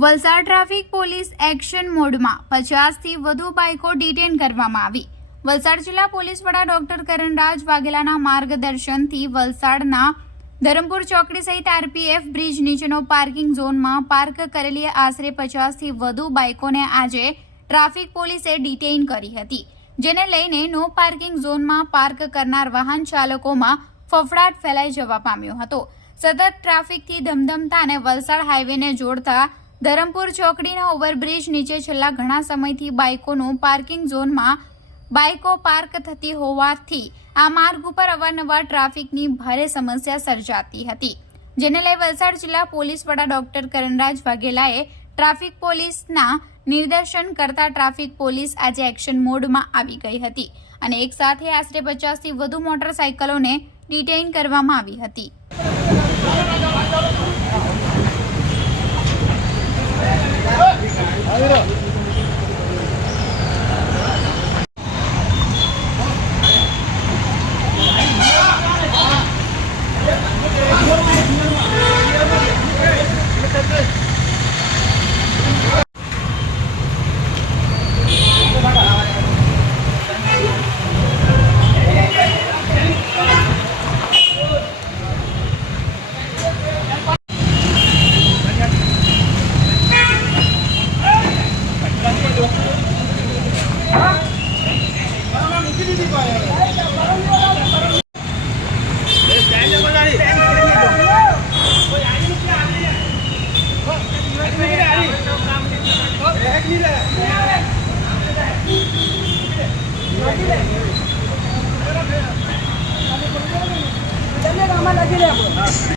Valsad traffic police action મોડમાં પચાસથી વધુ બાઇકો ડિટેન કરવામાં આવી. વલસાડ જિલ્લા પોલીસ વડા ડોક્ટર કરણરાજ વાઘેલાના માર્ગદર્શનથી વલસાડના ધરમપુર ચોકડી સહિત આરપીએફ બ્રિજ નીચેનો પાર્કિંગ ઝોનમાં પાર્ક કરેલી આશરે પચાસથી વધુ બાઇકોને આજે ટ્રાફિક પોલીસે ડિટેઇન કરી હતી. જેને લઈને નો પાર્કિંગ ઝોનમાં પાર્ક કરનાર વાહન ચાલકોમાં ફફડાટ ફેલાઈ જવા પામ્યો હતો. સતત ટ્રાફિકથી ધમધમતા અને વલસાડ હાઈવેને જોડતા ધરમપુર ચોકડીના ઓવરબ્રિજ નીચે છેલ્લા ઘણા સમયથી બાઇકોનું પાર્કિંગ ઝોનમાં બાઇકો પાર્ક થતી હોવાથી આ માર્ગ ઉપર અવારનવાર ટ્રાફિકની ભારે સમસ્યા સર્જાતી હતી, જેને લઈ વલસાડ જિલ્લા પોલીસ વડા ડોક્ટર કરણરાજ વાઘેલાએ ટ્રાફિક પોલીસના નિર્દેશન કરતા ટ્રાફિક પોલીસ આજે એક્શન મોડમાં આવી ગઈ હતી અને એક સાથે આશરે પચાસથી વધુ મોટરસાયકલોને ડિટેઇન કરવામાં આવી હતી. आम्हाला दिले आपण